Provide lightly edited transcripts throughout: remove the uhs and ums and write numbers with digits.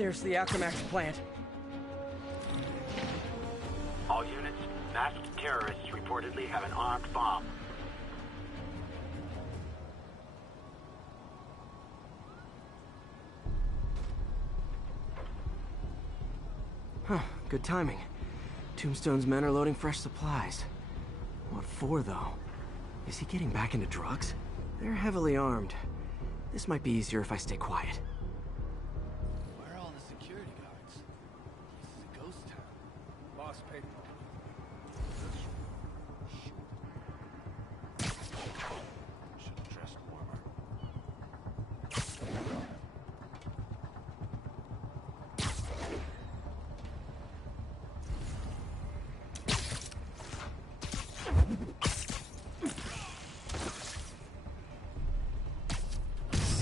There's the Alchemax plant. All units, masked terrorists reportedly have an armed bomb. Huh, good timing. Tombstone's men are loading fresh supplies. What for, though? Is he getting back into drugs? They're heavily armed. This might be easier if I stay quiet. Where are all the security guards? This is a ghost town. Lost paper. Should have dressed warmer.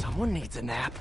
Someone needs a nap.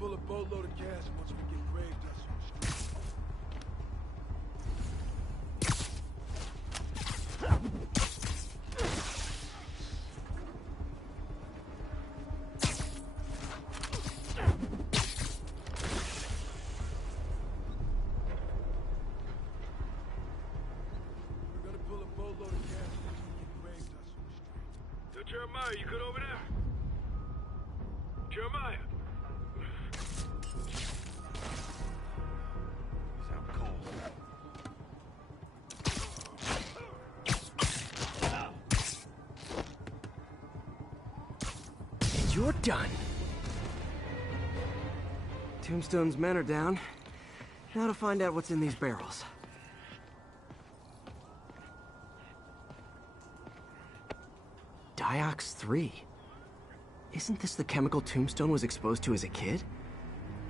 Pull a boatload of gas once we get grave dust on the street. We're gonna pull a boatload of gas once we get grave dust on the street. Yo, Jeremiah, you good over there? Jeremiah! You're done. Tombstone's men are down. Now to find out what's in these barrels. Diox 3. Isn't this the chemical Tombstone was exposed to as a kid?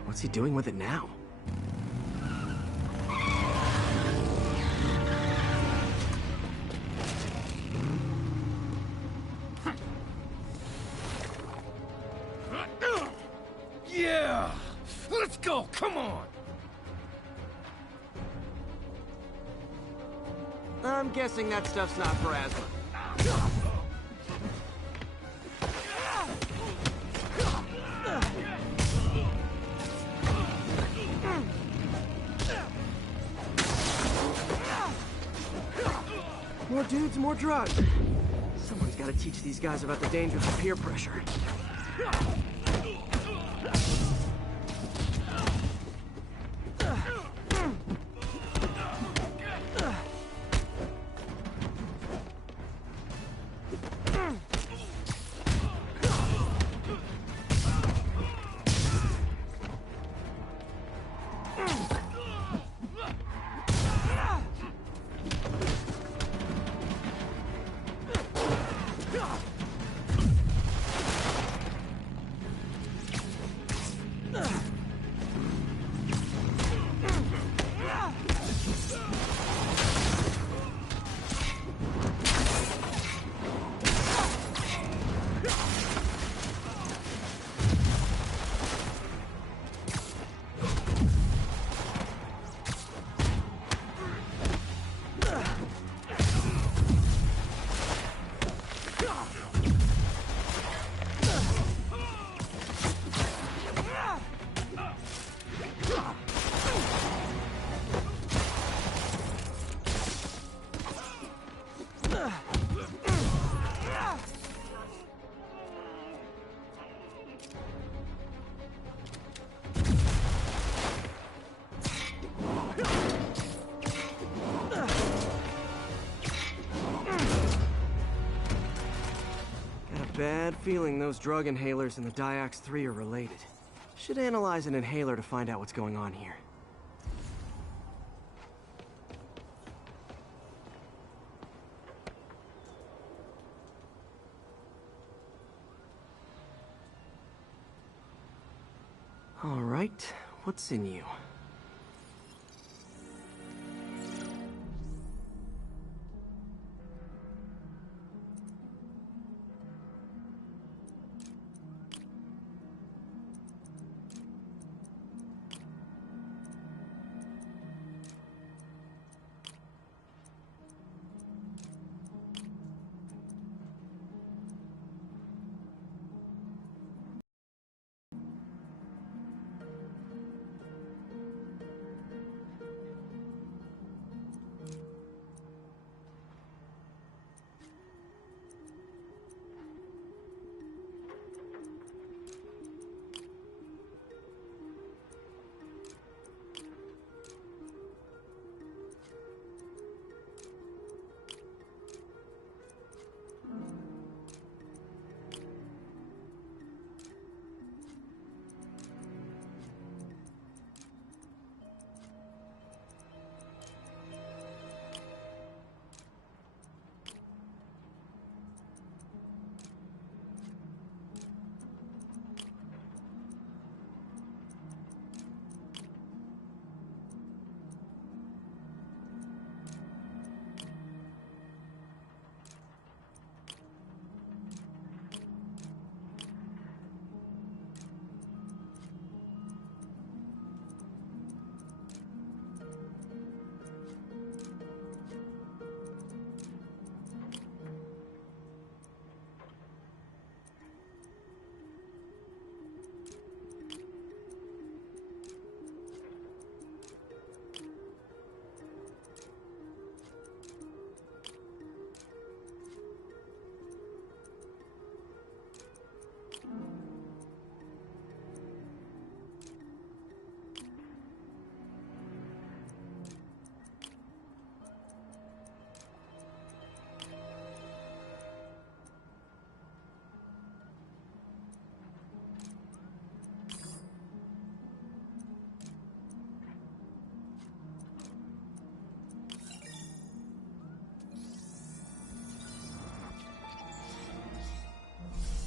What's he doing with it now? Yeah! Let's go, come on! I'm guessing that stuff's not for asthma. More dudes, more drugs. Someone's got to teach these guys about the dangers of peer pressure. bad feeling those drug inhalers and the Diox-3 are related. Should analyze an inhaler to find out what's going on here. All right, what's in you?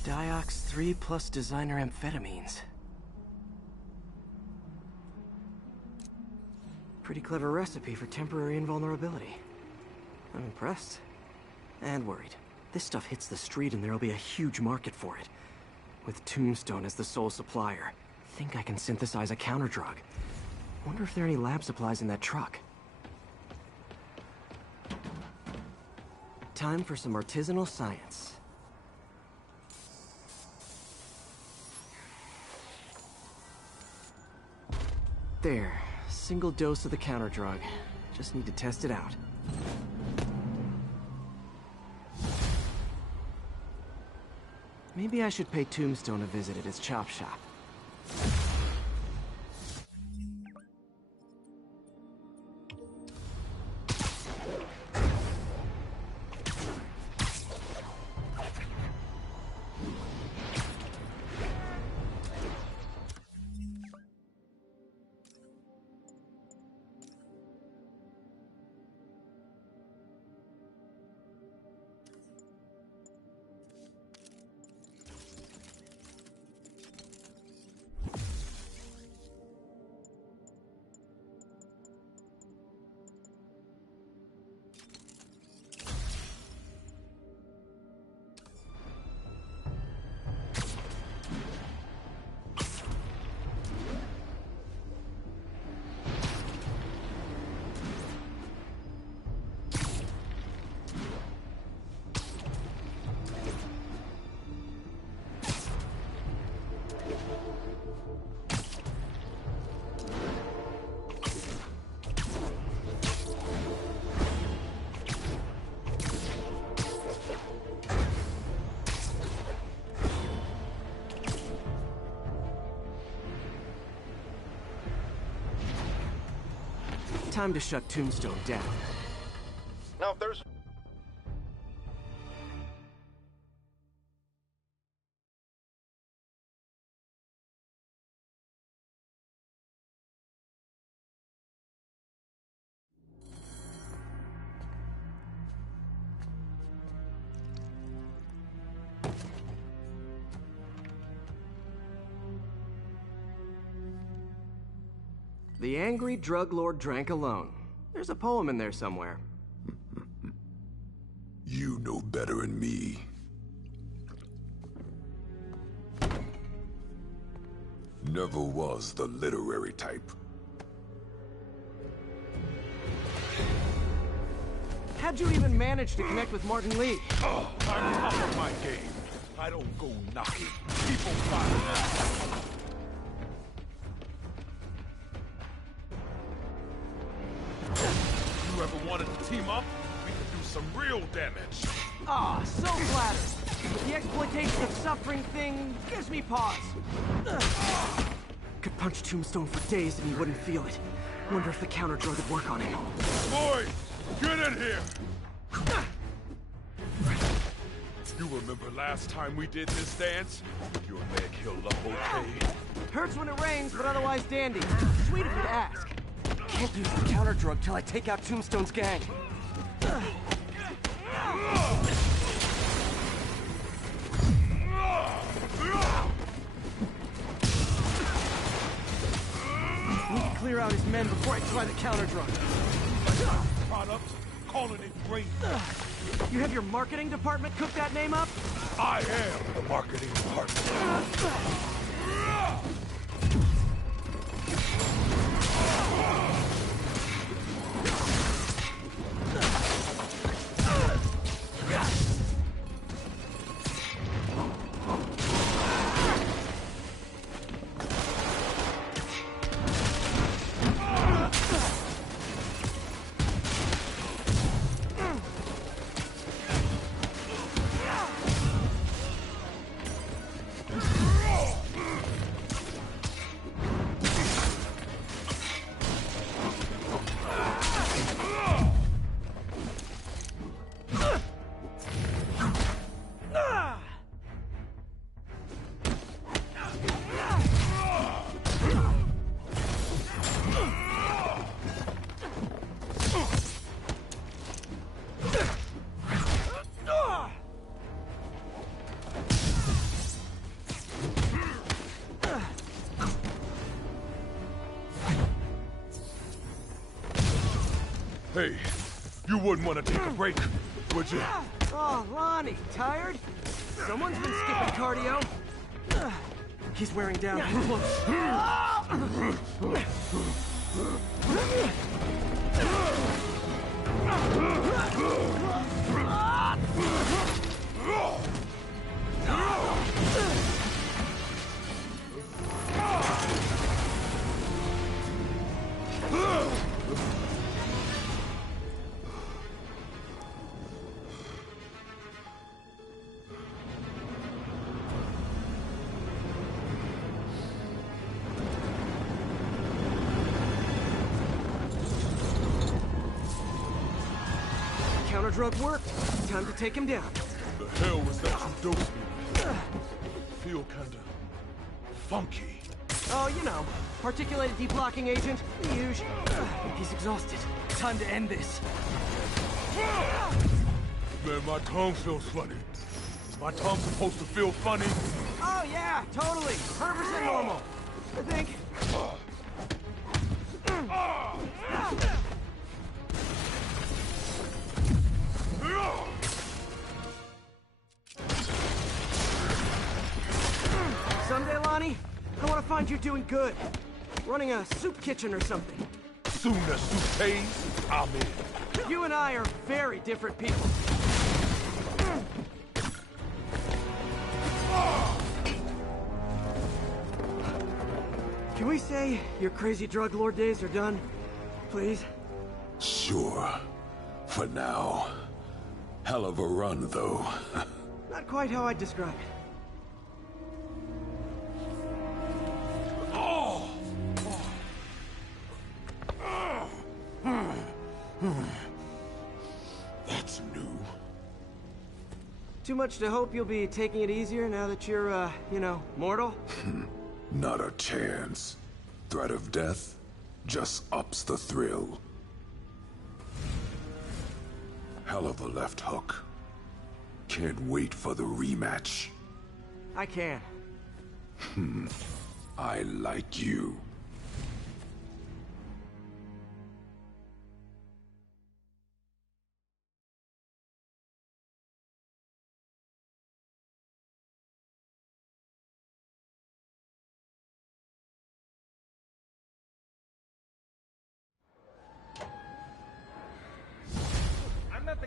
Diox-3 plus designer amphetamines. Pretty clever recipe for temporary invulnerability. I'm impressed. And worried. This stuff hits the street and there'll be a huge market for it. With Tombstone as the sole supplier, think I can synthesize a counterdrug. Wonder if there are any lab supplies in that truck. Time for some artisanal science. There, single dose of the counterdrug. Just need to test it out. Maybe I should pay Tombstone a visit at his chop shop. Time to shut Tombstone down. Now, if there's The angry drug lord drank alone. There's a poem in there somewhere. You know better than me. Never was the literary type. How'd you even manage to connect with Martin Lee? Oh, I'm top of my game. I don't go knocking. People find out. You ever wanted to team up? We could do some real damage. Ah, so flattered. The exploitation of suffering thing gives me pause. Could punch Tombstone for days and he wouldn't feel it. Wonder if the counter drug would work on him. Boys, get in here! You remember last time we did this dance? Your leg healed up okay. Hurts when it rains, but otherwise dandy. Sweet of you to ask. Can't use the counter drug till I take out Tombstone's gang. Need to clear out his men before I try the counter drug. Product, calling it great. You have your marketing department cook that name up? I am the marketing department. Hey, you wouldn't want to take a break, would you? Oh, Lonnie, tired? Someone's been skipping cardio. He's wearing down too close. Counter drug worked. Time to take him down. The hell was that you dosed me with? Feel kinda funky. Oh, you know, particulated deblocking agent, the usual. He's exhausted. Time to end this. Man, my tongue feels funny. Is my tongue supposed to feel funny? Oh yeah, totally. 100% normal. I think. Someday, Lonnie, I want to find you doing good. Running a soup kitchen or something. Soon as soup pays, I'm in. You and I are very different people. Can we say your crazy drug lord days are done? Please? Sure. For now. Hell of a run, though. Not quite how I'd describe it. That's new. Too much to hope you'll be taking it easier now that you're, you know, mortal? Not a chance. Threat of death just ups the thrill. Hell of a left hook. Can't wait for the rematch. I can. I like you.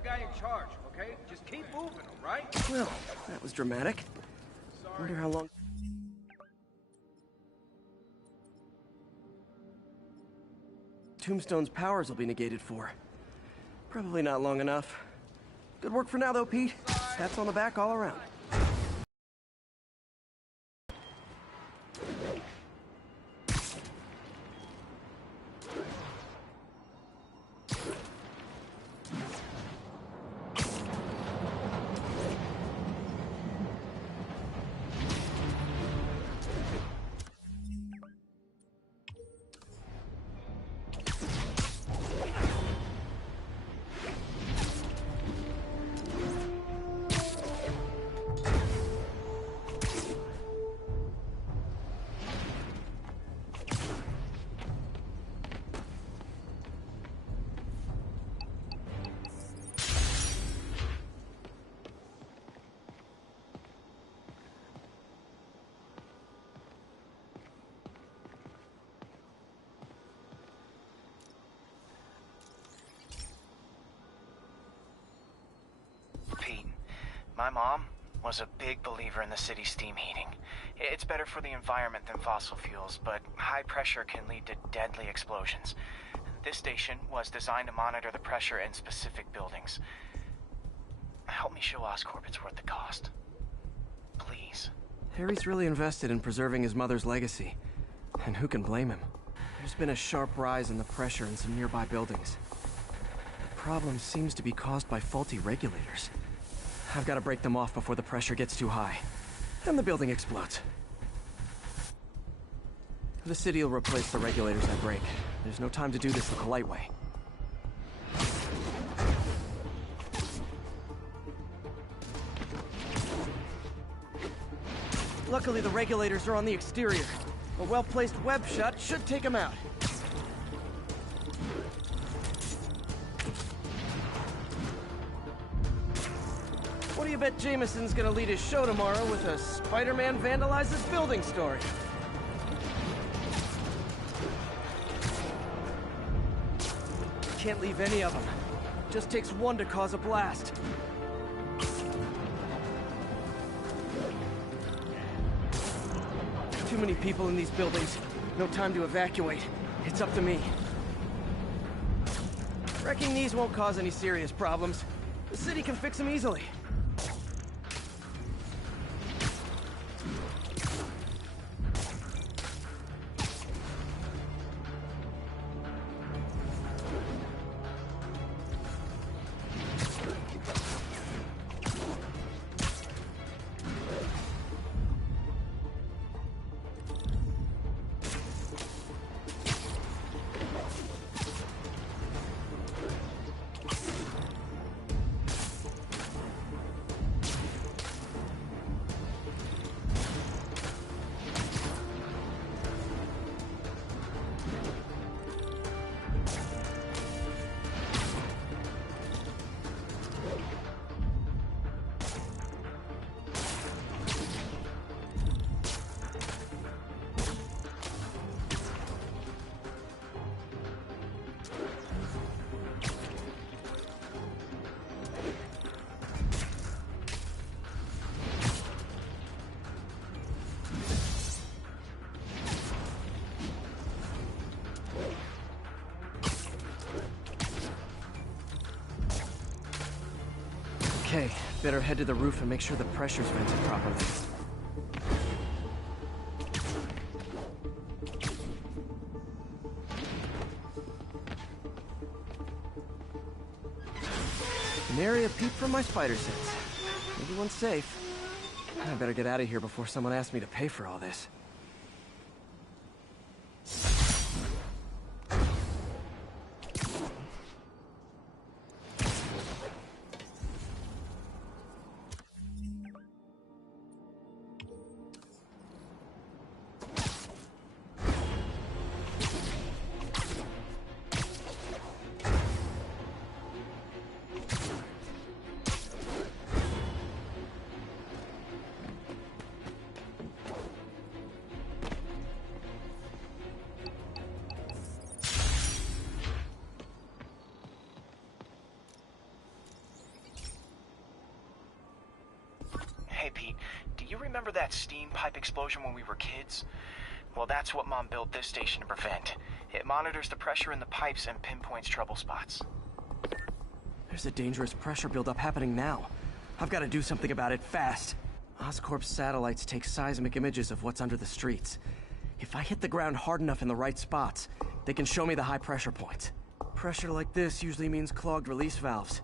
the guy in charge, okay? Just keep moving, all right? Well, that was dramatic. Wonder how long... Tombstone's powers will be negated for. Probably not long enough. Good work for now, though, Pete. Pats on the back all around. Pete, my mom was a big believer in the city's steam heating. It's better for the environment than fossil fuels, but high pressure can lead to deadly explosions. This station was designed to monitor the pressure in specific buildings. Help me show Oscorp it's worth the cost. Please. Harry's really invested in preserving his mother's legacy. And who can blame him? There's been a sharp rise in the pressure in some nearby buildings. The problem seems to be caused by faulty regulators. I've got to break them off before the pressure gets too high. And the building explodes. The city will replace the regulators I break. There's no time to do this the polite way. Luckily, the regulators are on the exterior. A well-placed web shot should take them out. What do you bet Jameson's gonna lead his show tomorrow with a Spider-Man vandalizes building story? Can't leave any of them. Just takes one to cause a blast. Too many people in these buildings. No time to evacuate. It's up to me. Wrecking these won't cause any serious problems. The city can fix them easily. Okay, better head to the roof and make sure the pressure's vented properly. Nary a peep from my spider sense. Everyone's safe. I better get out of here before someone asks me to pay for all this. you remember that steam pipe explosion when we were kids? Well, that's what Mom built this station to prevent. It monitors the pressure in the pipes and pinpoints trouble spots. There's a dangerous pressure buildup happening now. I've got to do something about it fast. Oscorp's satellites take seismic images of what's under the streets. If I hit the ground hard enough in the right spots, they can show me the high pressure points. Pressure like this usually means clogged release valves.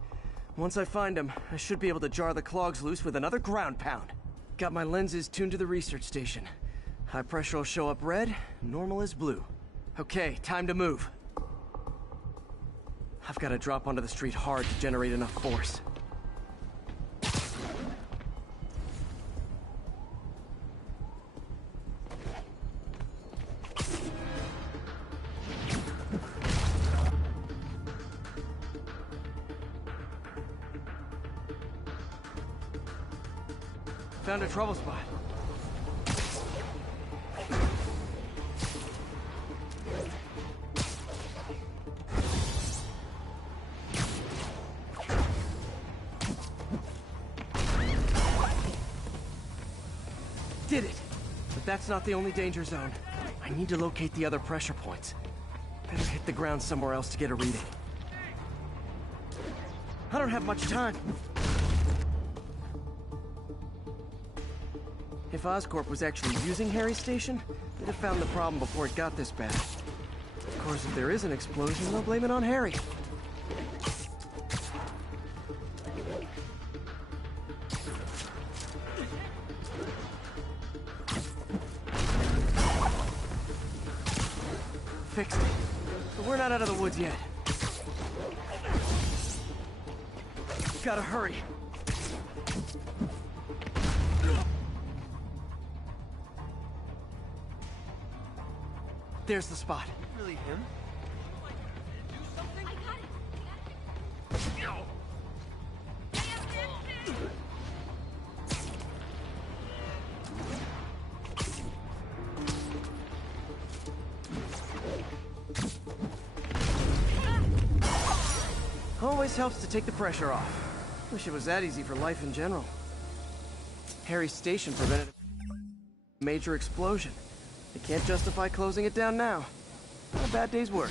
Once I find them, I should be able to jar the clogs loose with another ground pound. Got my lenses tuned to the research station. High pressure will show up red, normal is blue. Okay, time to move. I've got to drop onto the street hard to generate enough force. Found a trouble spot. Did it! But that's not the only danger zone. I need to locate the other pressure points. Better hit the ground somewhere else to get a reading. I don't have much time. If Oscorp was actually using Harry's station, they'd have found the problem before it got this bad. Of course, if there is an explosion, they'll blame it on Harry. Fixed it. But we're not out of the woods yet. Gotta hurry. There's the spot. Really him? Always helps to take the pressure off. Wish it was that easy for life in general. Harry's station prevented a major explosion. They can't justify closing it down now. Not a bad day's work.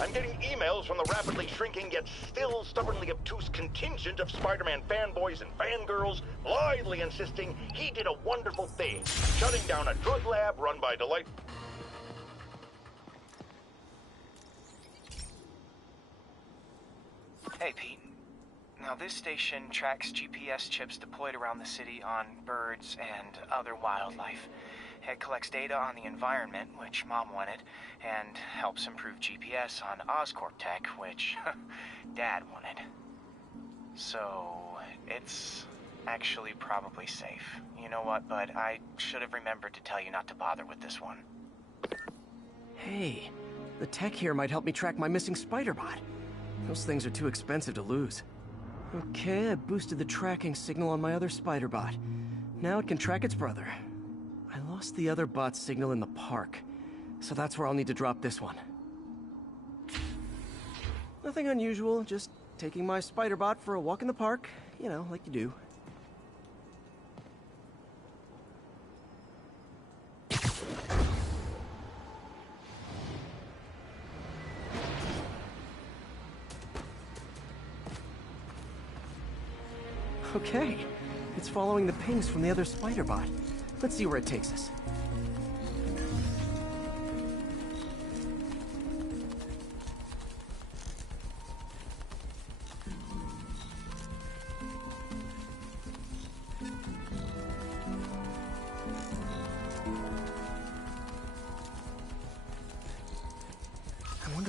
I'm getting emails from the rapidly shrinking yet still stubbornly obtuse contingent of Spider-Man fanboys and fangirls blithely insisting he did a wonderful thing, shutting down a drug lab run by delightful... Hey, Pete. Now, this station tracks GPS chips deployed around the city on birds and other wildlife. It collects data on the environment, which Mom wanted, and helps improve GPS on Oscorp tech, which Dad wanted. So, it's actually probably safe. You know what, bud? I should have remembered to tell you not to bother with this one. Hey, the tech here might help me track my missing Spider-Bot. Those things are too expensive to lose. Okay, I boosted the tracking signal on my other Spider-Bot. Now it can track its brother. I lost the other bot's signal in the park, so that's where I'll need to drop this one. Nothing unusual, just taking my Spider-Bot for a walk in the park, you know, like you do. Okay, it's following the pings from the other Spider-Bot. Let's see where it takes us.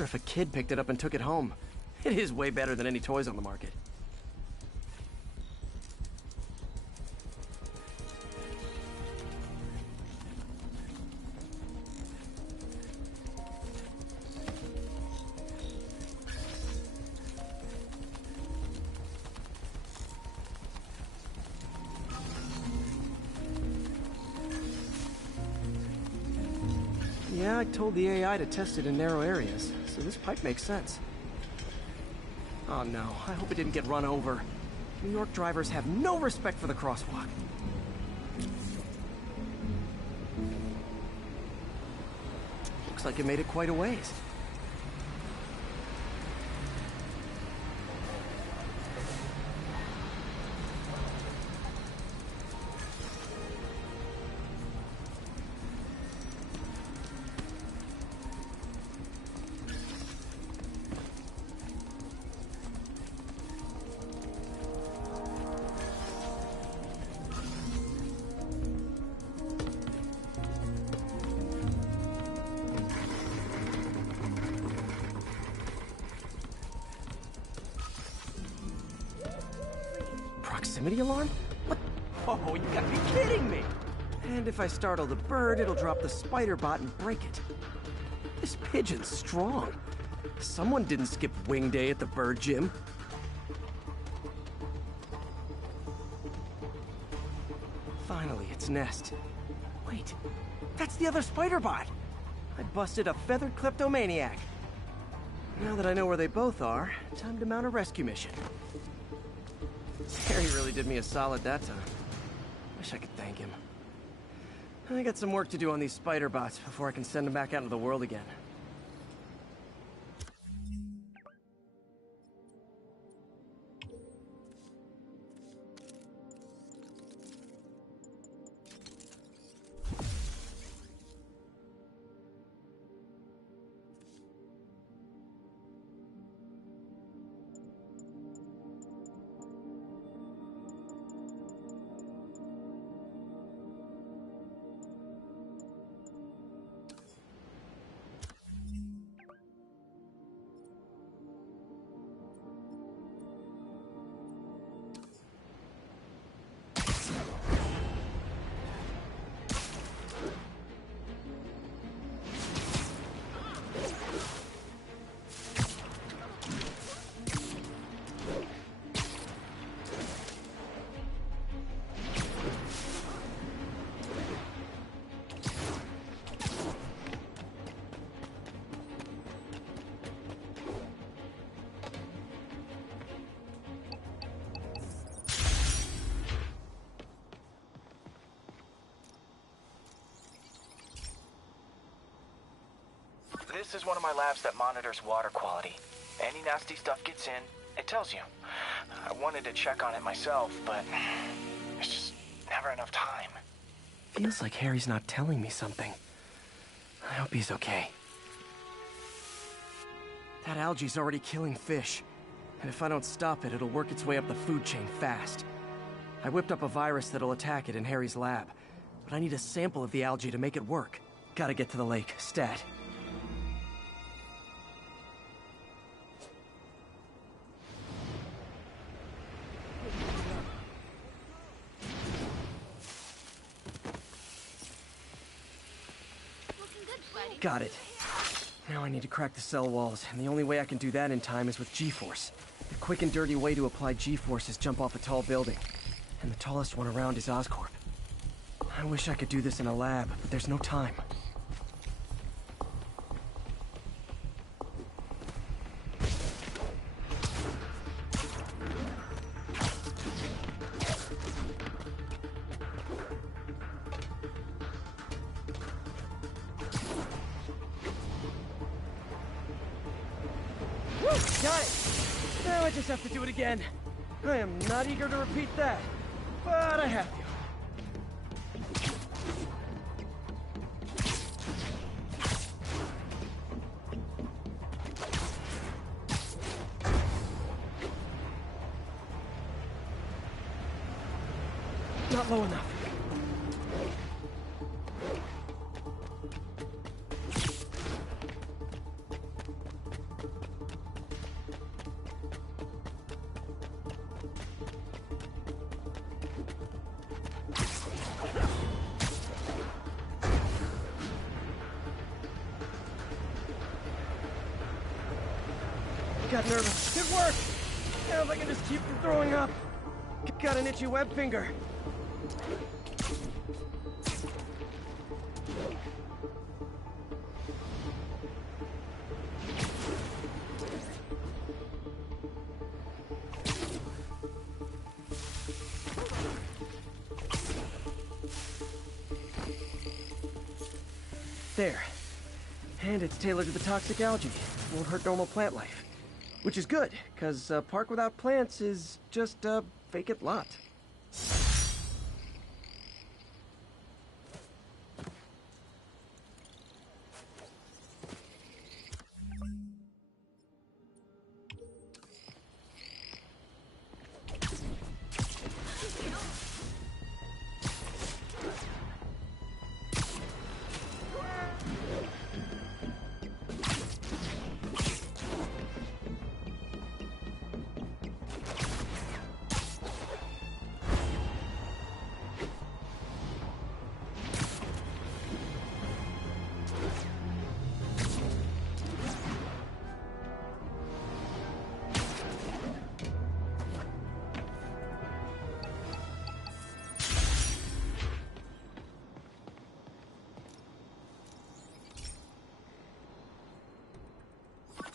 if a kid picked it up and took it home. It is way better than any toys on the market. Yeah, I told the AI to test it in narrow areas, so this pipe makes sense. Oh no, I hope it didn't get run over. New York drivers have no respect for the crosswalk. Looks like it made it quite a ways. Proximity alarm? What? Oh, you gotta be kidding me! And if I startle the bird, it'll drop the spider bot and break it. This pigeon's strong. Someone didn't skip wing day at the bird gym. Finally, its nest. Wait, that's the other spider bot! I busted a feathered kleptomaniac. Now that I know where they both are, time to mount a rescue mission. Harry really did me a solid that time. Wish I could thank him. I got some work to do on these spider bots before I can send them back out into the world again. This is one of my labs that monitors water quality. Any nasty stuff gets in, it tells you. I wanted to check on it myself, but there's just never enough time. Feels like Harry's not telling me something. I hope he's okay. That algae's already killing fish. And if I don't stop it, it'll work its way up the food chain fast. I whipped up a virus that'll attack it in Harry's lab. But I need a sample of the algae to make it work. Gotta get to the lake, stat. Got it. Now I need to crack the cell walls, and the only way I can do that in time is with G-Force. The quick and dirty way to apply G-Force is jump off a tall building. And the tallest one around is Oscorp. I wish I could do this in a lab, but there's no time. Got it! Now I just have to do it again. I am not eager to repeat that, but I have to. Not low enough. got nervous. It worked! Now if I can just keep from throwing up. Got an itchy web finger. There. And it's tailored to the toxic algae. Won't hurt normal plant life. Which is good, because a park without plants is just a vacant lot.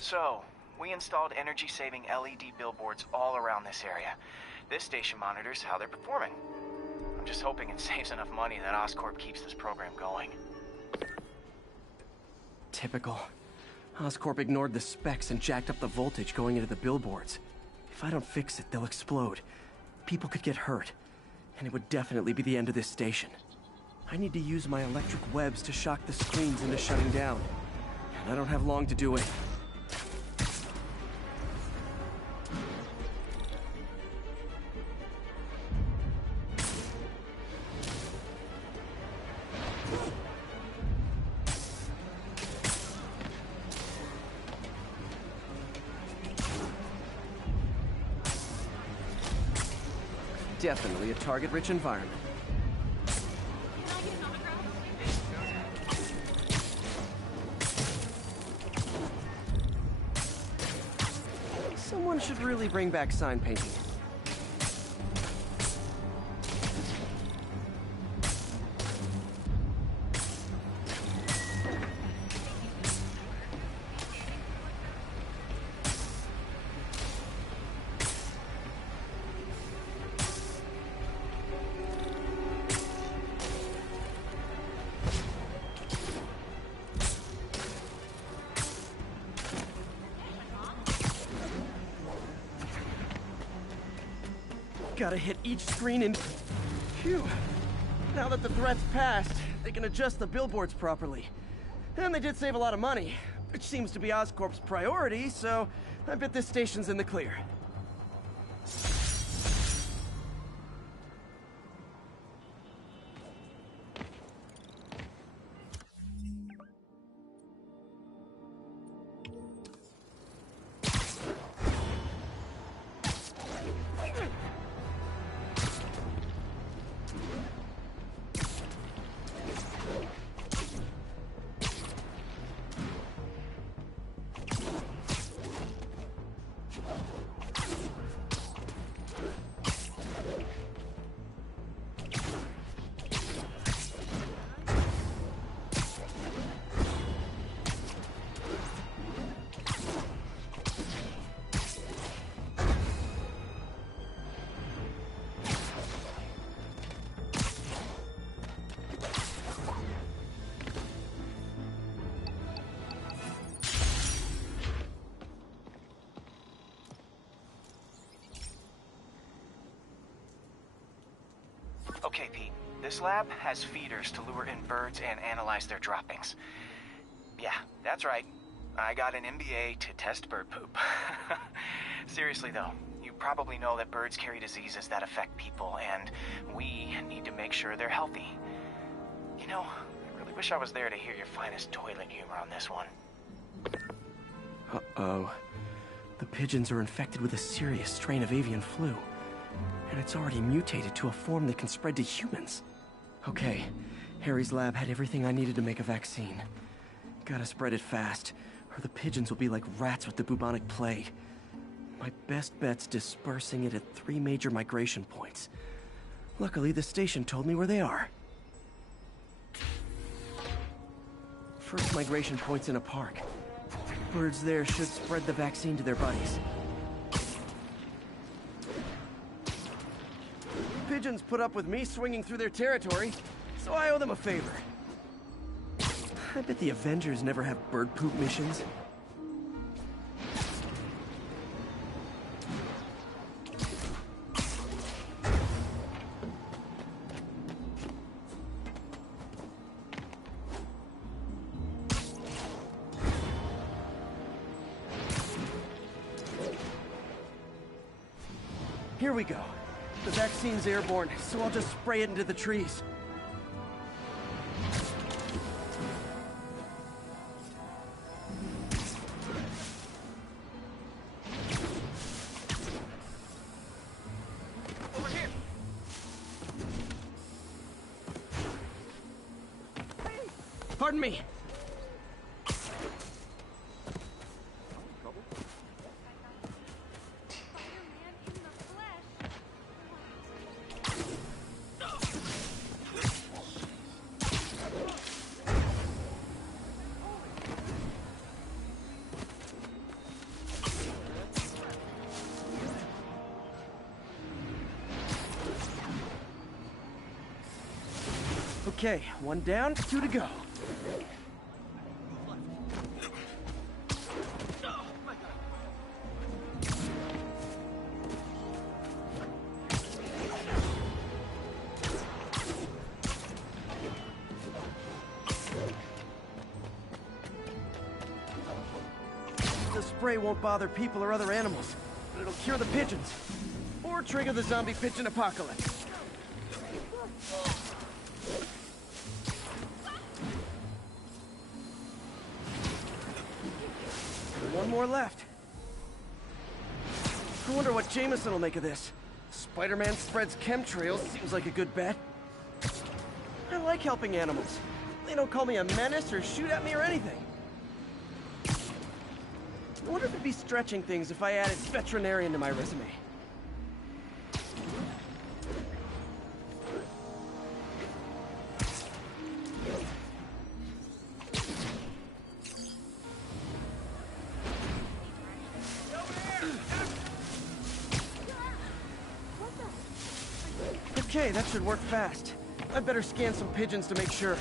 So, we installed energy-saving LED billboards all around this area. This station monitors how they're performing. I'm just hoping it saves enough money that Oscorp keeps this program going. Typical. Oscorp ignored the specs and jacked up the voltage going into the billboards. If I don't fix it, they'll explode. People could get hurt. And it would definitely be the end of this station. I need to use my electric webs to shock the screens into shutting down. And I don't have long to do it. Definitely a target-rich environment. Someone should really bring back sign painting. Gotta hit each screen and... Phew. Now that the threat's passed, they can adjust the billboards properly. And they did save a lot of money, which seems to be Oscorp's priority, so I bet this station's in the clear. Okay, Pete. This lab has feeders to lure in birds and analyze their droppings. Yeah, that's right. I got an MBA to test bird poop. Seriously though, you probably know that birds carry diseases that affect people, and we need to make sure they're healthy. You know, I really wish I was there to hear your finest toilet humor on this one. Uh-oh. The pigeons are infected with a serious strain of avian flu. And it's already mutated to a form that can spread to humans. Okay, Harry's lab had everything I needed to make a vaccine. Gotta spread it fast, or the pigeons will be like rats with the bubonic plague. My best bet's dispersing it at 3 major migration points. Luckily, the station told me where they are. First migration point's in a park. Birds there should spread the vaccine to their buddies. Pigeons put up with me swinging through their territory, so I owe them a favor. I bet the Avengers never have bird poop missions. Here we go. The vaccine's airborne, so I'll just spray it into the trees. Over here. Pardon me. Okay, 1 down, 2 to go. The spray won't bother people or other animals, but it'll cure the pigeons. Or trigger the zombie pigeon apocalypse. One more left. I wonder what Jameson will make of this. Spider-Man spreads chemtrails seems like a good bet. I like helping animals. They don't call me a menace or shoot at me or anything. I wonder if it'd be stretching things if I added veterinarian to my resume. Okay, that should work fast. I'd better scan some pigeons to make sure.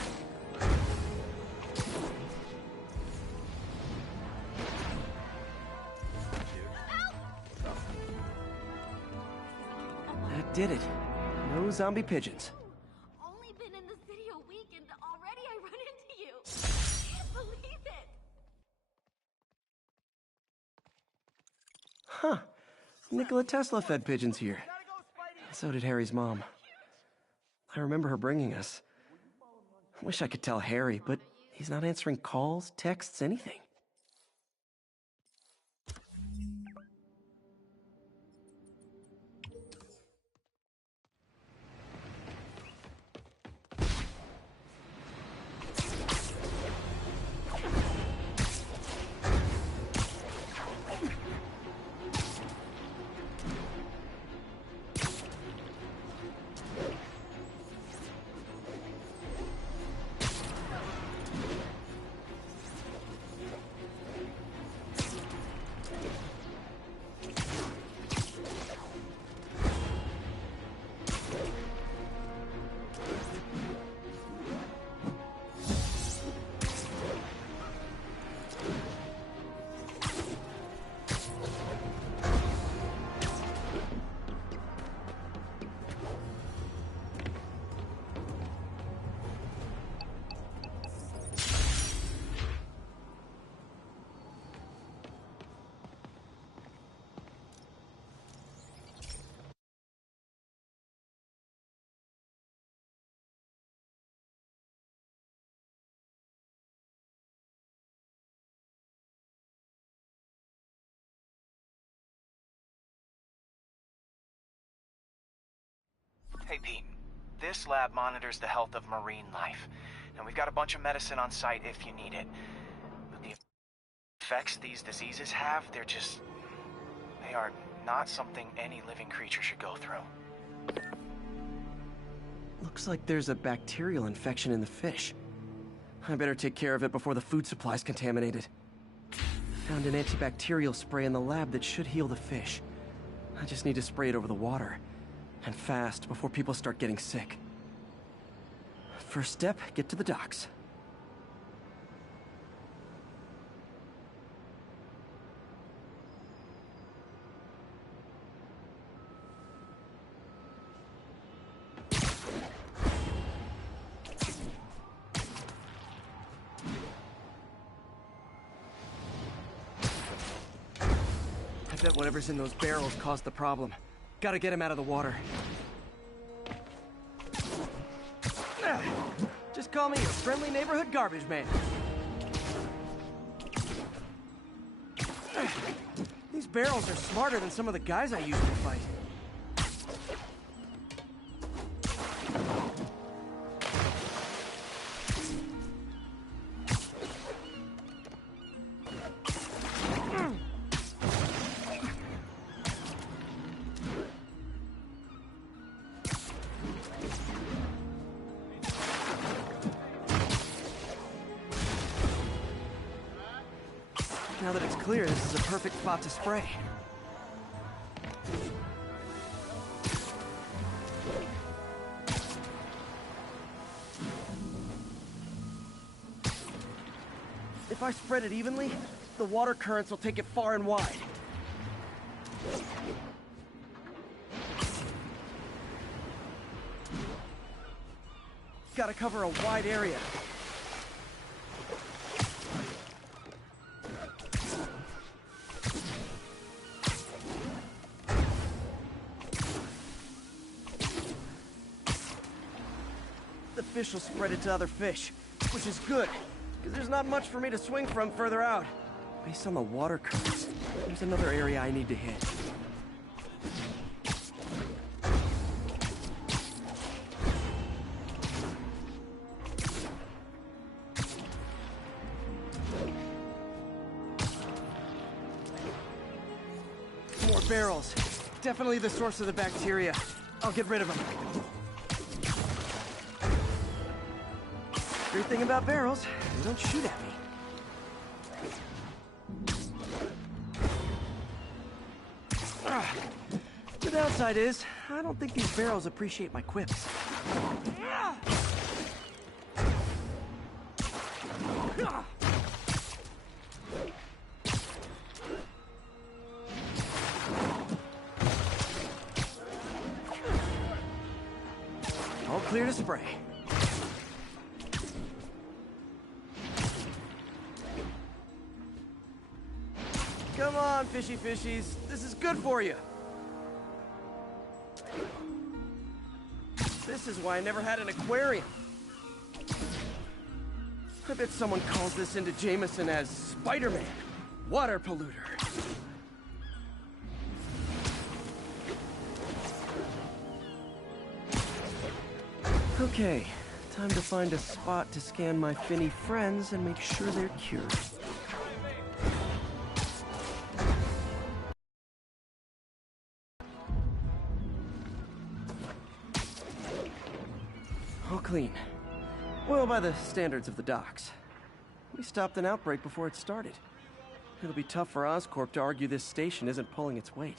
That did it. No zombie pigeons. Only been in the city a week and already I run into you. I can't believe it. Huh. Nikola Tesla fed pigeons here. So did Harry's mom. I remember her bringing us. I wish I could tell Harry, but he's not answering calls, texts, anything. Hey, Pete. This lab monitors the health of marine life, and we've got a bunch of medicine on site if you need it. But the effects these diseases have, They are not something any living creature should go through. Looks like there's a bacterial infection in the fish. I better take care of it before the food supply's contaminated. Found an antibacterial spray in the lab that should heal the fish. I just need to spray it over the water. And fast, before people start getting sick. First step, get to the docks. I bet whatever's in those barrels caused the problem. Gotta get him out of the water. Just call me your friendly neighborhood garbage man. These barrels are smarter than some of the guys I used to fight. Now that it's clear, this is a perfect spot to spray. If I spread it evenly, the water currents will take it far and wide. Gotta cover a wide area. The fish will spread it to other fish, which is good, because there's not much for me to swing from further out. Based on the water currents, there's another area I need to hit. More barrels. Definitely the source of the bacteria. I'll get rid of them. Great thing about barrels, they don't shoot at me. The downside is, I don't think these barrels appreciate my quips. All clear to spray. Come on, fishy fishies. This is good for you. This is why I never had an aquarium. I bet someone calls this into Jameson as Spiderman, water polluter. Okay, time to find a spot to scan my finny friends and make sure they're cured. All clean. Well, by the standards of the docks. We stopped an outbreak before it started. It'll be tough for Oscorp to argue this station isn't pulling its weight.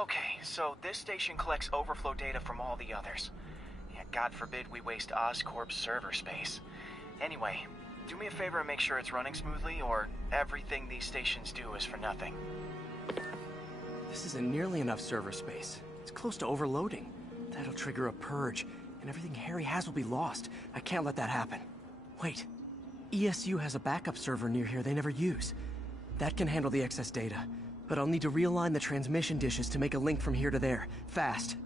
Okay, so this station collects overflow data from all the others. Yeah, God forbid we waste Oscorp's server space. Anyway, do me a favor and make sure it's running smoothly, or everything these stations do is for nothing. This isn't nearly enough server space. It's close to overloading. That'll trigger a purge, and everything Harry has will be lost. I can't let that happen. Wait. ESU has a backup server near here they never use. That can handle the excess data, but I'll need to realign the transmission dishes to make a link from here to there, fast.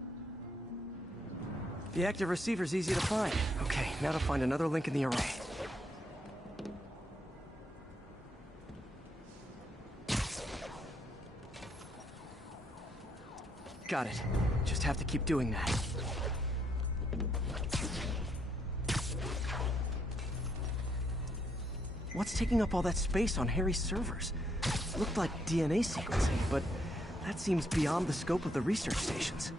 The active receiver's easy to find. Okay, now to find another link in the array. Got it. Just have to keep doing that. What's taking up all that space on Harry's servers? Looked like DNA sequencing, but that seems beyond the scope of the research stations.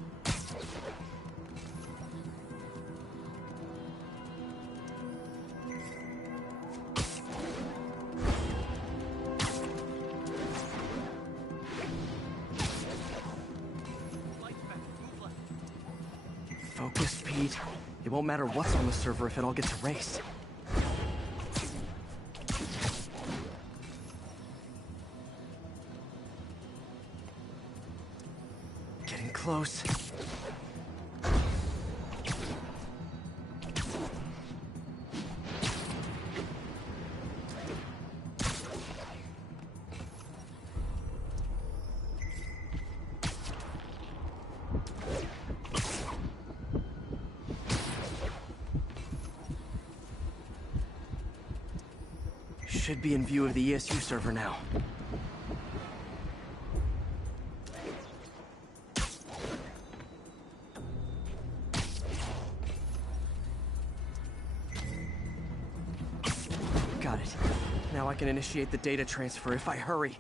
Focus, Pete. It won't matter what's on the server if it all gets erased. Getting close. Should be in view of the ESU server now. Got it. Now I can initiate the data transfer if I hurry.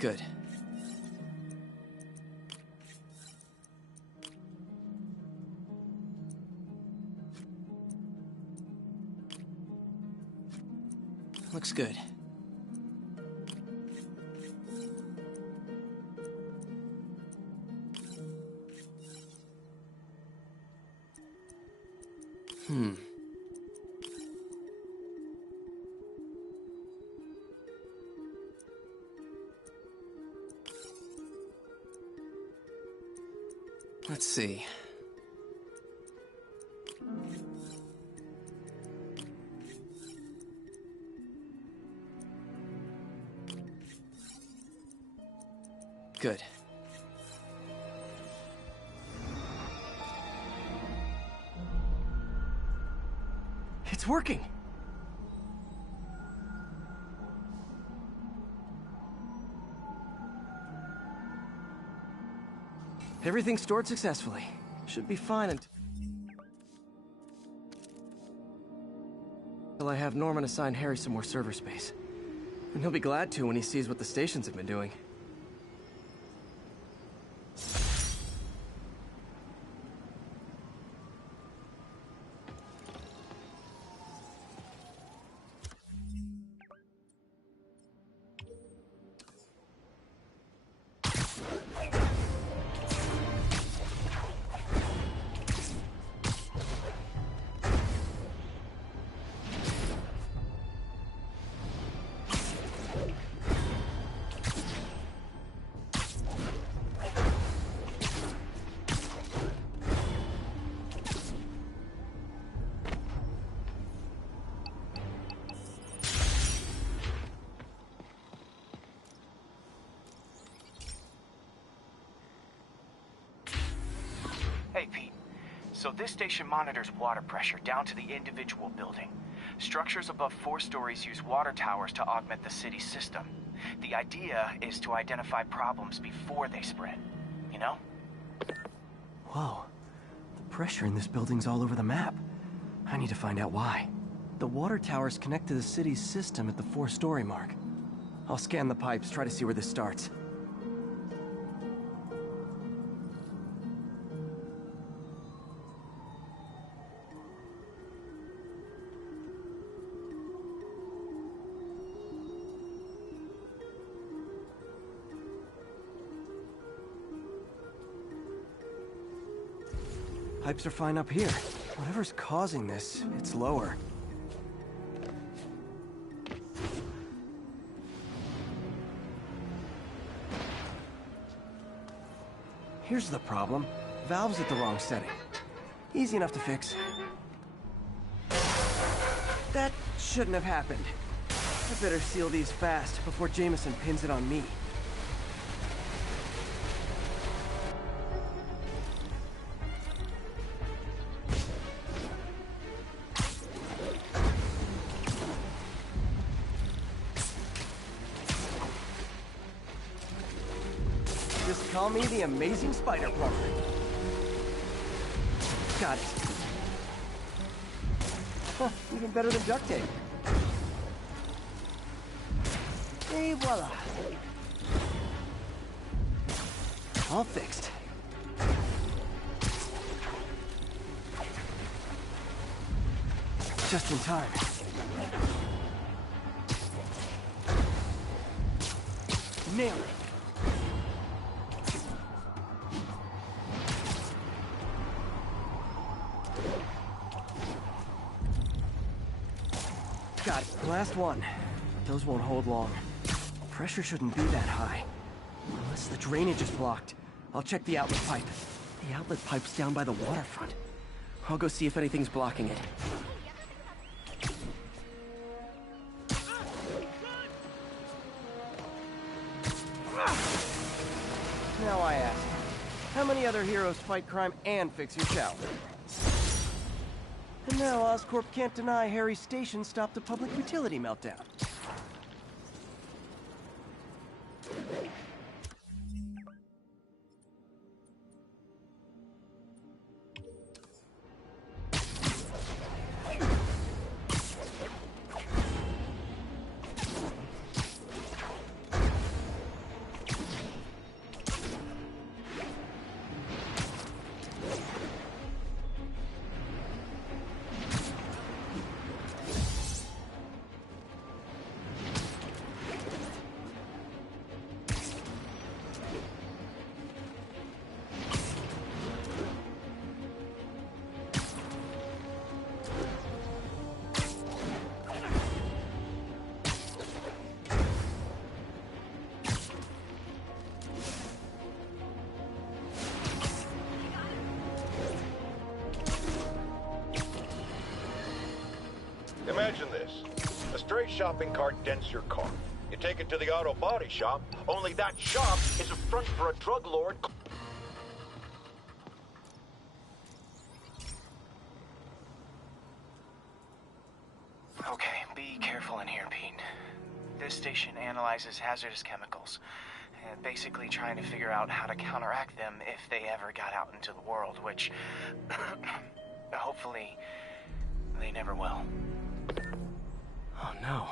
Good. Looks good. Let's see. Good. It's working! Everything's stored successfully. Should be fine until I have Norman assign Harry some more server space. And he'll be glad to when he sees what the stations have been doing. So this station monitors water pressure down to the individual building. Structures above 4 stories use water towers to augment the city's system. The idea is to identify problems before they spread, you know? Whoa. The pressure in this building's all over the map. I need to find out why. The water towers connect to the city's system at the 4-story mark. I'll scan the pipes, try to see where this starts. Pipes are fine up here. Whatever's causing this, it's lower. Here's the problem. Valve's at the wrong setting. Easy enough to fix. That shouldn't have happened. I better seal these fast before Jameson pins it on me. Just call me the amazing spider plumber. Got it. Huh, even better than duct tape. Et voila. All fixed. Just in time. Nailed it. Got it. Last one. Those won't hold long. Pressure shouldn't be that high. Unless the drainage is blocked. I'll check the outlet pipe. The outlet pipe's down by the waterfront. I'll go see if anything's blocking it. Now I ask, how many other heroes fight crime and fix your shower? And now Oscorp can't deny Harry's station stopped a public utility meltdown. Imagine this. A stray shopping cart dents your car. You take it to the auto body shop, only that shop is a front for a drug lord. Okay, be careful in here, Pete. This station analyzes hazardous chemicals, and basically trying to figure out how to counteract them if they ever got out into the world, which hopefully they never will. Oh no.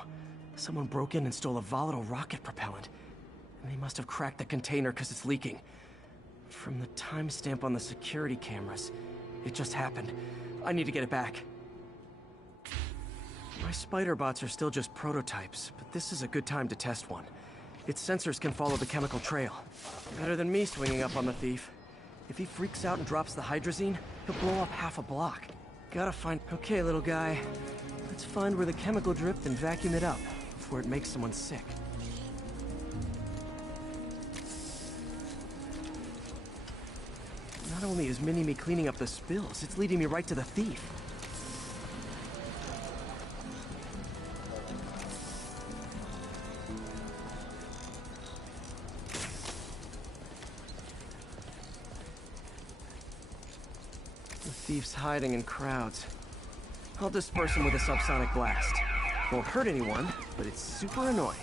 Someone broke in and stole a volatile rocket propellant. And they must have cracked the container because it's leaking. From the timestamp on the security cameras, it just happened. I need to get it back. My spider bots are still just prototypes, but this is a good time to test one. Its sensors can follow the chemical trail. Better than me swinging up on the thief. If he freaks out and drops the hydrazine, he'll blow up half a block. Gotta find... Okay, little guy. Let's find where the chemical dripped and vacuum it up before it makes someone sick. Not only is Mini-Me cleaning up the spills, it's leading me right to the thief. Thieves hiding in crowds. I'll disperse them with a subsonic blast. Won't hurt anyone, but it's super annoying.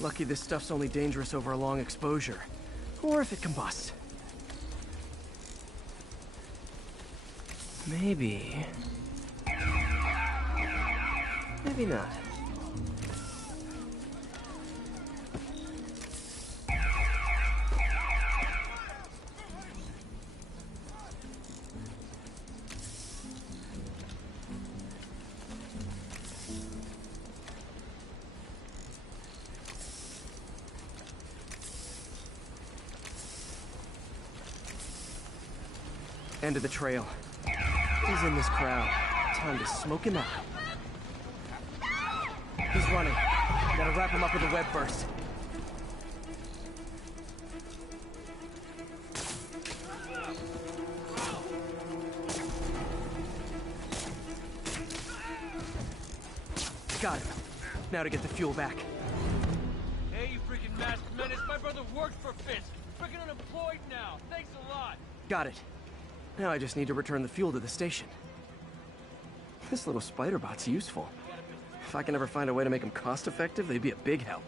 Lucky this stuff's only dangerous over a long exposure. Or if it combusts. Maybe... maybe not. End of the trail. He's in this crowd. Time to smoke him out. He's running. Gotta wrap him up with a web burst. Got him. Now to get the fuel back. Hey, you freaking masked menace. My brother works for Fitz. Freaking unemployed now. Thanks a lot. Got it. Now I just need to return the fuel to the station. This little spider bot's useful. If I can ever find a way to make them cost-effective, they'd be a big help.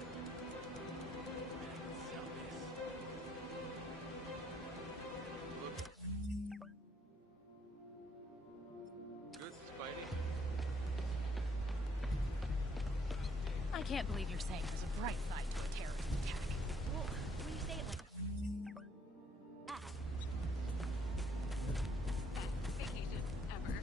Good, Spidey. I can't believe you're saying there's a bright side to a terrorist attack. Well, when you say it like that. Best vacation ever.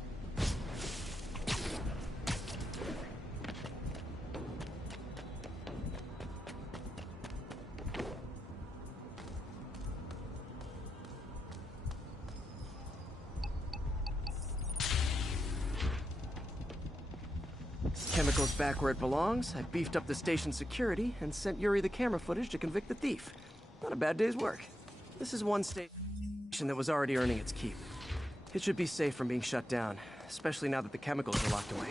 Chemicals back where it belongs. I beefed up the station's security and sent Yuri the camera footage to convict the thief. Not a bad day's work. This is one station that was already earning its keep. It should be safe from being shut down, especially now that the chemicals are locked away.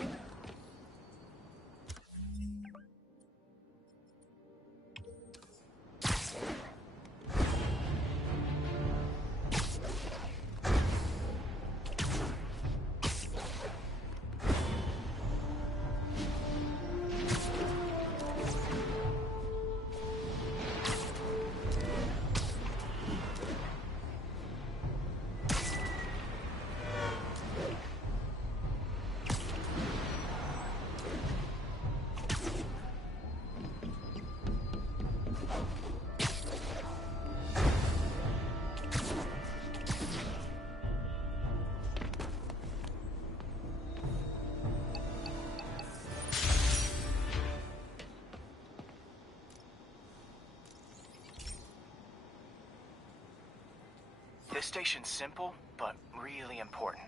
This station's simple, but really important.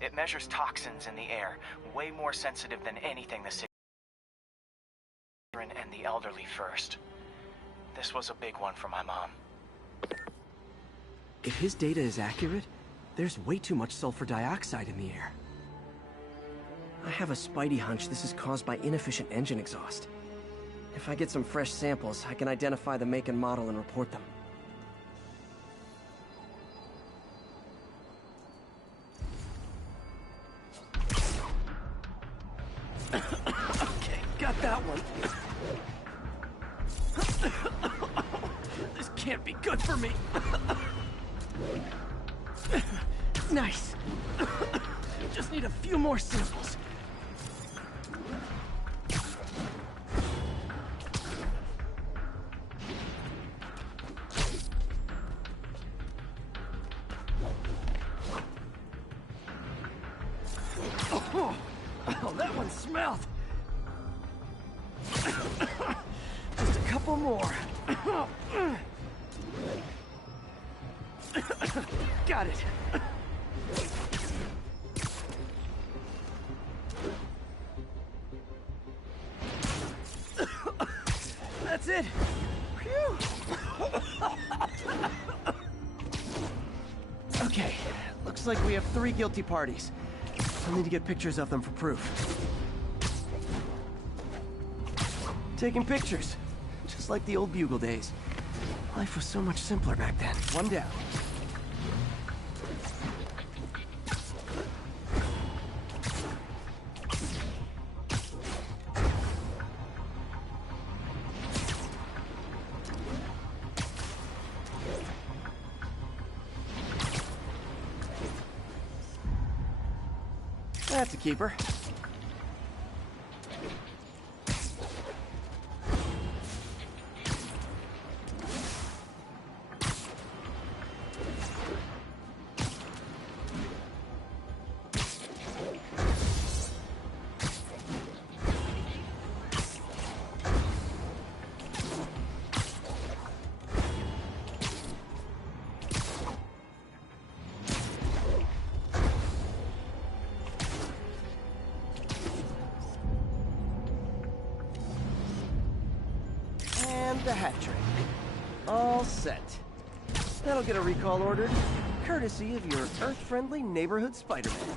It measures toxins in the air, way more sensitive than anything the city and the elderly first. This was a big one for my mom. If his data is accurate, there's way too much sulfur dioxide in the air. I have a Spidey hunch this is caused by inefficient engine exhaust. If I get some fresh samples, I can identify the make and model and report them. Okay, got that one. This can't be good for me. Nice. Just need a few more samples. Oh, that one smelled. Just a couple more. Got it. That's it. Phew. Okay, looks like we have 3 guilty parties. I'll need to get pictures of them for proof. Taking pictures, just like the old Bugle days. Life was so much simpler back then. One down. That's a keeper. The hat trick. All set. That'll get a recall ordered, courtesy of your Earth-friendly neighborhood Spider-Man.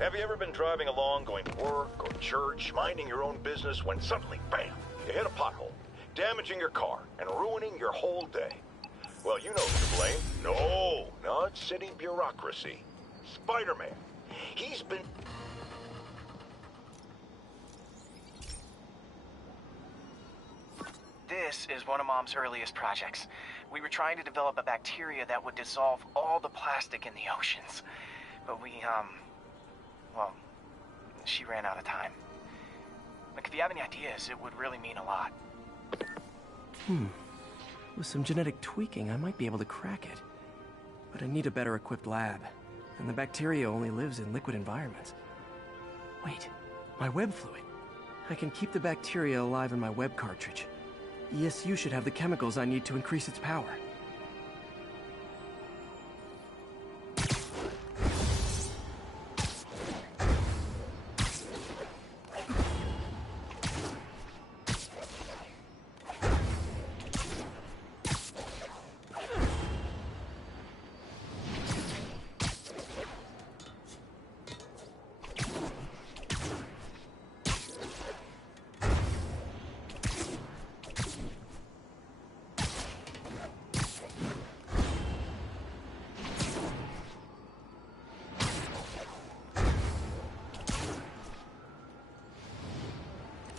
Have you ever been driving along, going to work or church, minding your own business, when suddenly, bam, you hit a pothole, damaging your car and ruining your whole day? Well, you know who to blame. No, not city bureaucracy. Spider-Man. He's been... This is one of Mom's earliest projects. We were trying to develop a bacteria that would dissolve all the plastic in the oceans. But well, she ran out of time. Like, if you have any ideas, it would really mean a lot. With some genetic tweaking, I might be able to crack it. But I need a better equipped lab. And the bacteria only lives in liquid environments. Wait, my web fluid. I can keep the bacteria alive in my web cartridge. ESU should have the chemicals I need to increase its power.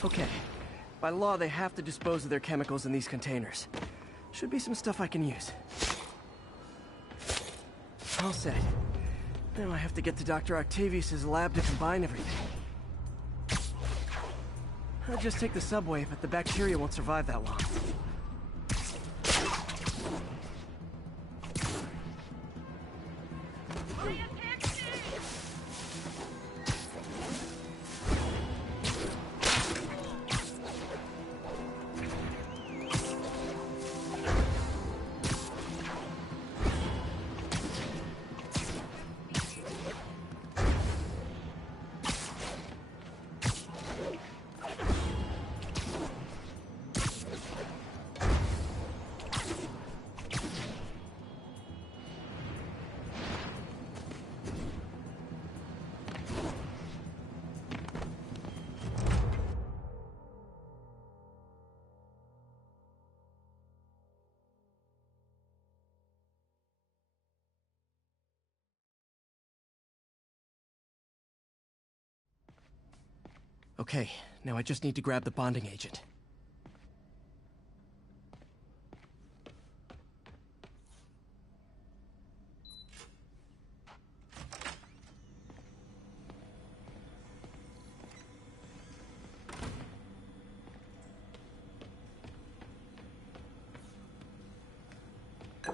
Okay. By law, they have to dispose of their chemicals in these containers. Should be some stuff I can use. All set. Now I have to get to Dr. Octavius's lab to combine everything. I'll just take the subway, but the bacteria won't survive that long. Okay, now I just need to grab the bonding agent.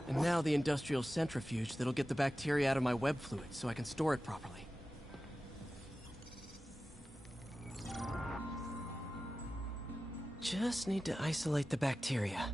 And now the industrial centrifuge that'll get the bacteria out of my web fluid so I can store it properly. Just need to isolate the bacteria.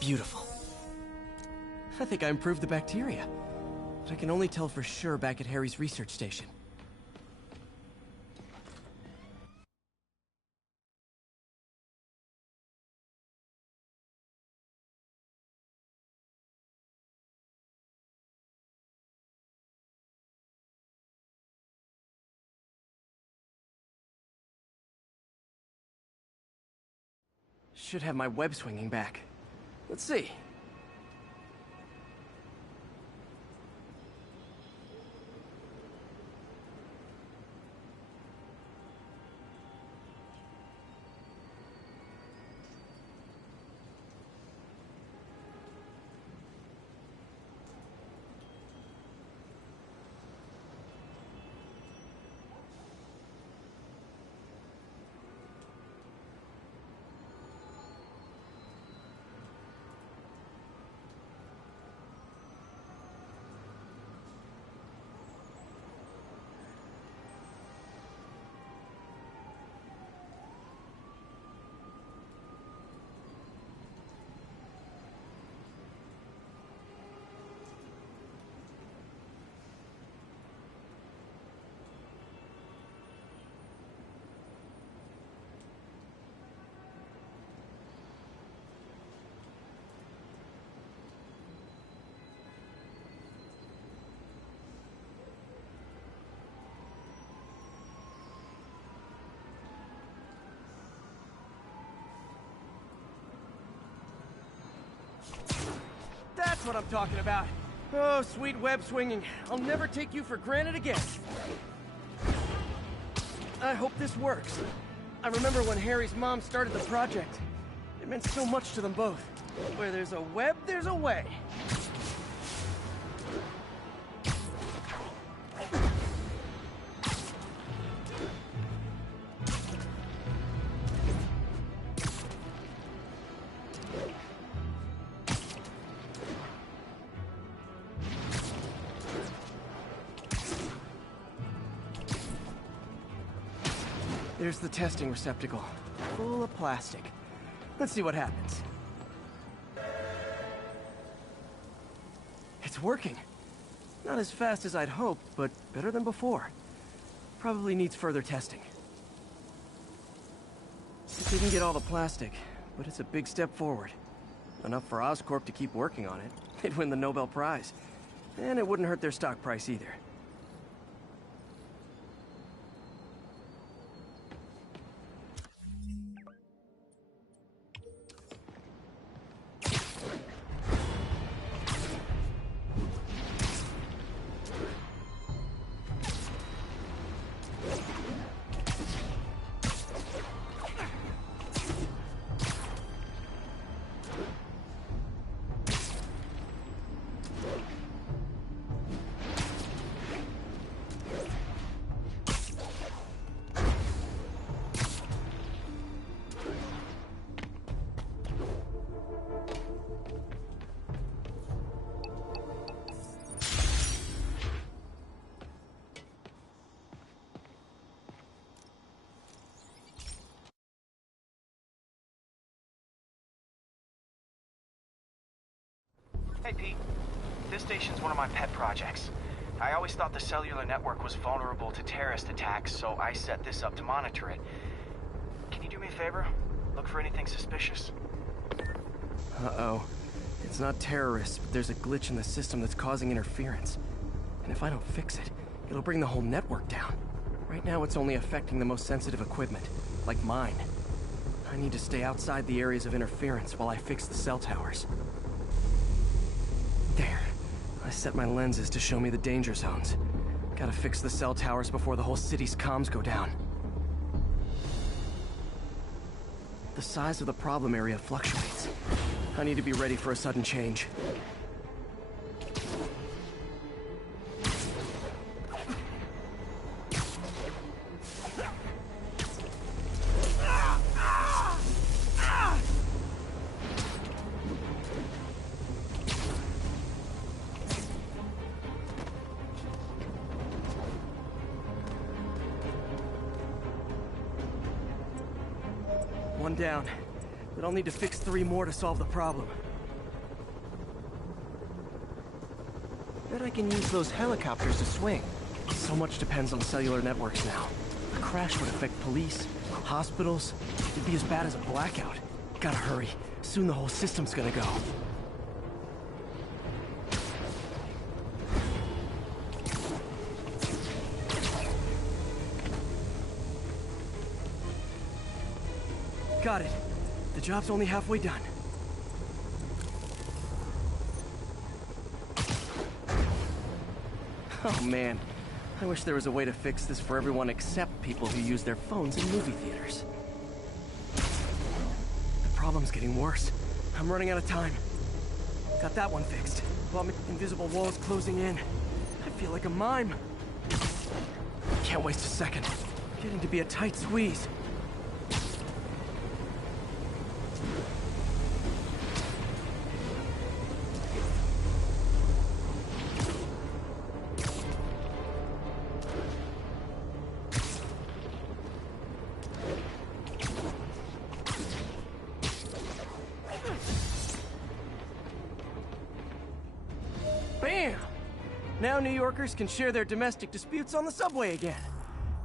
Beautiful. I think I improved the bacteria, but I can only tell for sure back at Harry's research station. Should have my web swinging back. Let's see. That's what I'm talking about. Oh, sweet web swinging. I'll never take you for granted again. I hope this works. I remember when Harry's mom started the project. It meant so much to them both. Where there's a web, there's a way. There's the testing receptacle, full of plastic. Let's see what happens. It's working. Not as fast as I'd hoped, but better than before. Probably needs further testing. It didn't get all the plastic, but it's a big step forward. Enough for Oscorp to keep working on it. They'd win the Nobel Prize. And it wouldn't hurt their stock price either. Hey, Pete. This station's one of my pet projects. I always thought the cellular network was vulnerable to terrorist attacks, so I set this up to monitor it. Can you do me a favor? Look for anything suspicious. Uh-oh. It's not terrorists, but there's a glitch in the system that's causing interference. And if I don't fix it, it'll bring the whole network down. Right now, it's only affecting the most sensitive equipment, like mine. I need to stay outside the areas of interference while I fix the cell towers. There. I set my lenses to show me the danger zones. Gotta fix the cell towers before the whole city's comms go down. The size of the problem area fluctuates. I need to be ready for a sudden change. One down, but I'll need to fix 3 more to solve the problem. Bet I can use those helicopters to swing. So much depends on cellular networks now. A crash would affect police, hospitals. It'd be as bad as a blackout. Gotta hurry. Soon the whole system's gonna go. Got it. The job's only halfway done. Oh man, I wish there was a way to fix this for everyone except people who use their phones in movie theaters. The problem's getting worse. I'm running out of time. Got that one fixed. While invisible walls closing in. I feel like a mime. Can't waste a second. Getting to be a tight squeeze. Bam! Now New Yorkers can share their domestic disputes on the subway again.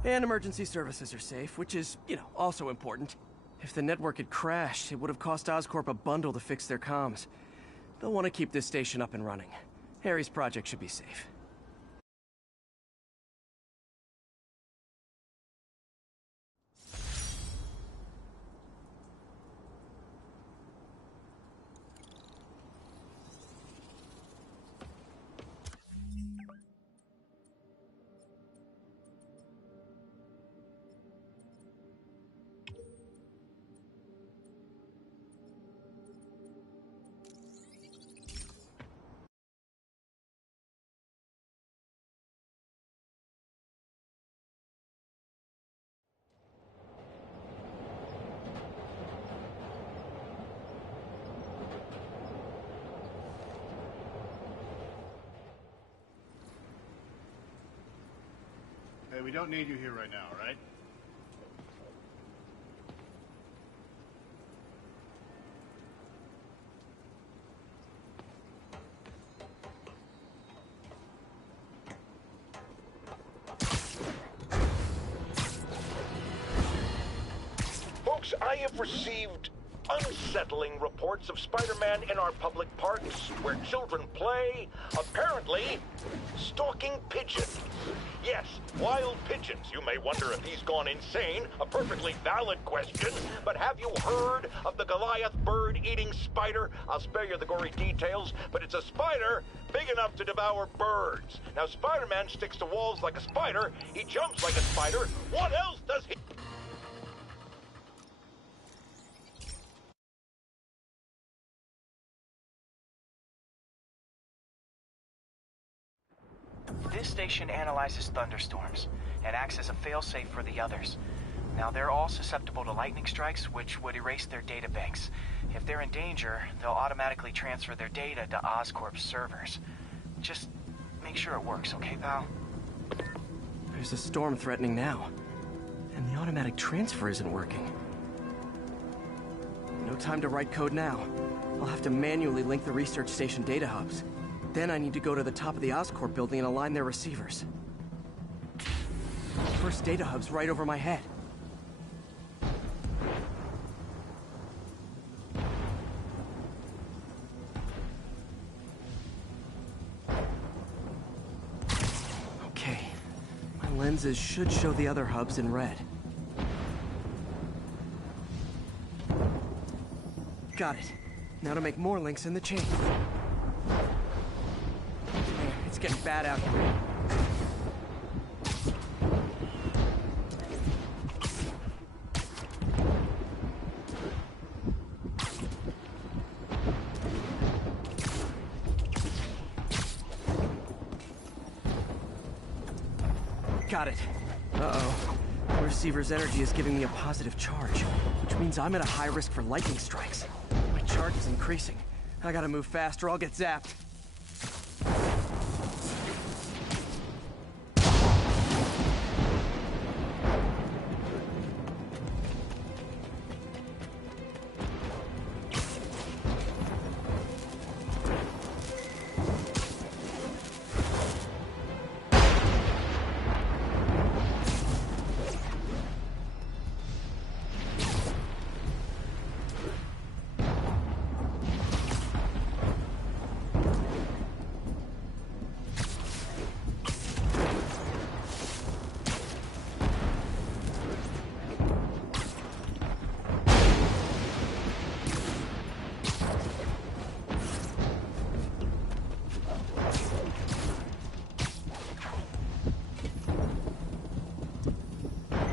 And emergency services are safe, which is, also important. If the network had crashed, it would have cost Oscorp a bundle to fix their comms. They'll want to keep this station up and running. Harry's project should be safe. Hey, we don't need you here right now, all right? Folks, I have received unsettling reports of Spider-Man in our public parks, where children play, apparently stalking pigeons. Yes, wild pigeons. You may wonder if he's gone insane, a perfectly valid question, but have you heard of the Goliath bird-eating spider? I'll spare you the gory details, but it's a spider big enough to devour birds. Now, Spider-Man sticks to walls like a spider, he jumps like a spider. What else does he... This station analyzes thunderstorms and acts as a failsafe for the others. Now, they're all susceptible to lightning strikes, which would erase their data banks. If they're in danger, they'll automatically transfer their data to Oscorp's servers. Just make sure it works, okay, pal? There's a storm threatening now, and the automatic transfer isn't working. No time to write code now. I'll have to manually link the research station data hubs. Then I need to go to the top of the Oscorp building and align their receivers. First data hub's right over my head. Lenses should show the other hubs in red. Got it. Now to make more links in the chain. Man, it's getting bad out here. Got it. Uh-oh. The receiver's energy is giving me a positive charge, which means I'm at a high risk for lightning strikes. My charge is increasing. I gotta move fast or I'll get zapped.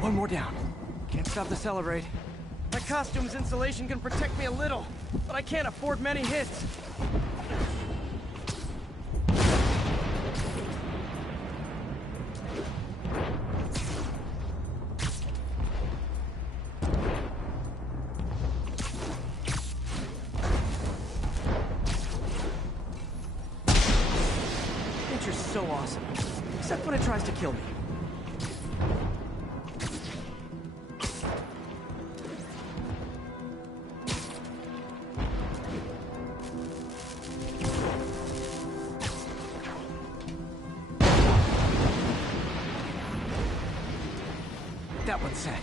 One more down. Can't stop to celebrate. My costume's insulation can protect me a little, but I can't afford many hits. Nature's so awesome, except when it tries to kill me. That one's set.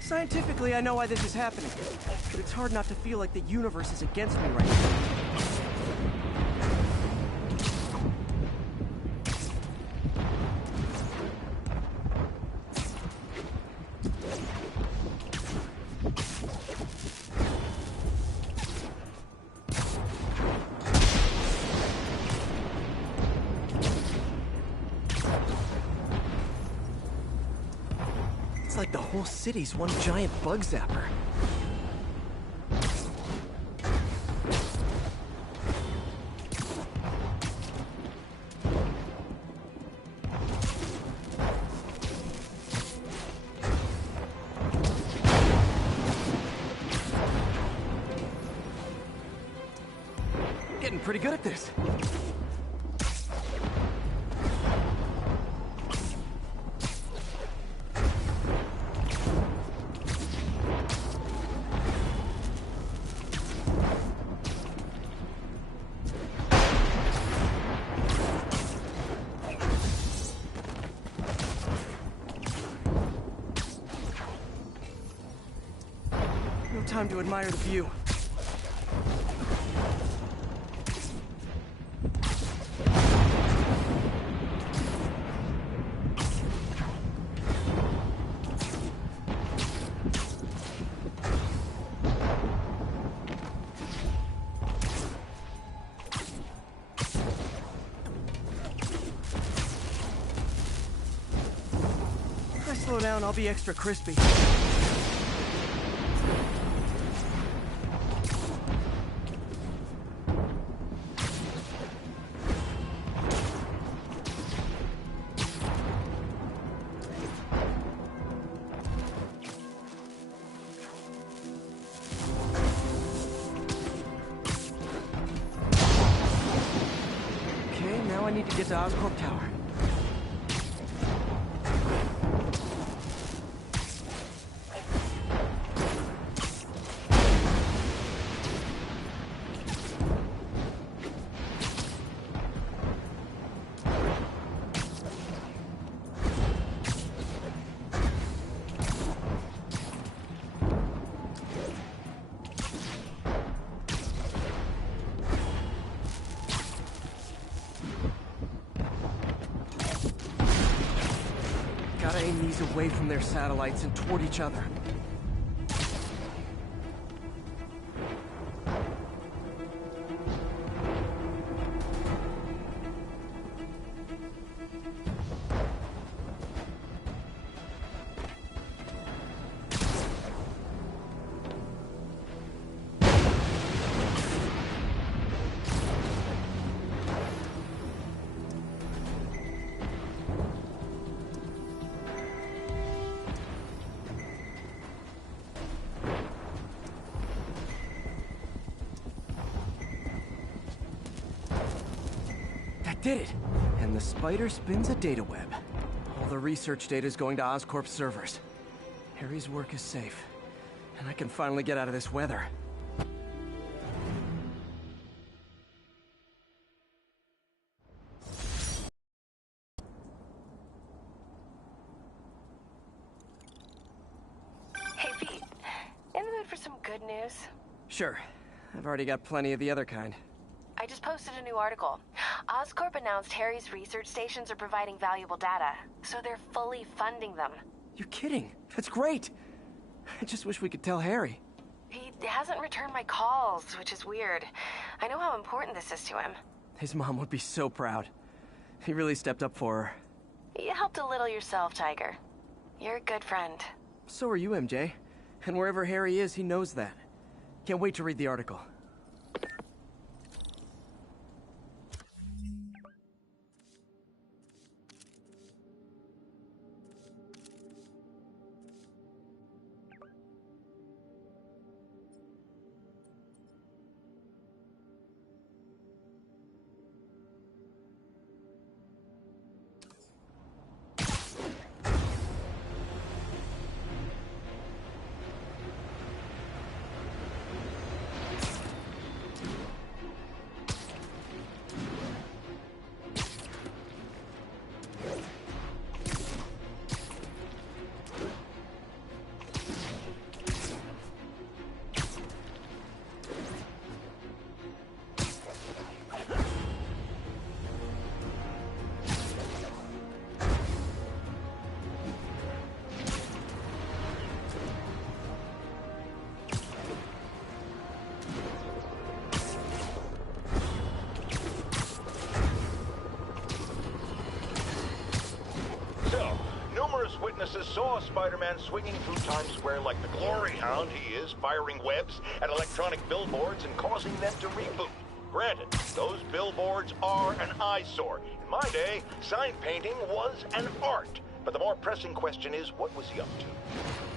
Scientifically, I know why this is happening, but it's hard not to feel like the universe is against me right now. It's like the whole city's one giant bug zapper. Getting pretty good at this. No time to admire the view. If I slow down, I'll be extra crispy. Now I need to get to Oscorp Tower. aim these away from their satellites and toward each other. Did it! And the spider spins a data web. All the research data is going to Oscorp's servers. Harry's work is safe, and I can finally get out of this weather. Hey Pete, in the mood for some good news? Sure. I've already got plenty of the other kind. I just posted a new article. Oscorp announced Harry's research stations are providing valuable data, so they're fully funding them. You're kidding. That's great. I just wish we could tell Harry. He hasn't returned my calls, which is weird. I know how important this is to him. His mom would be so proud. He really stepped up for her. You helped a little yourself, Tiger. You're a good friend. So are you, MJ. And wherever Harry is, he knows that. Can't wait to read the article. Witnesses saw Spider-Man swinging through Times Square like the glory hound he is, firing webs at electronic billboards and causing them to reboot. Granted, those billboards are an eyesore. In my day, sign painting was an art. But the more pressing question is, what was he up to?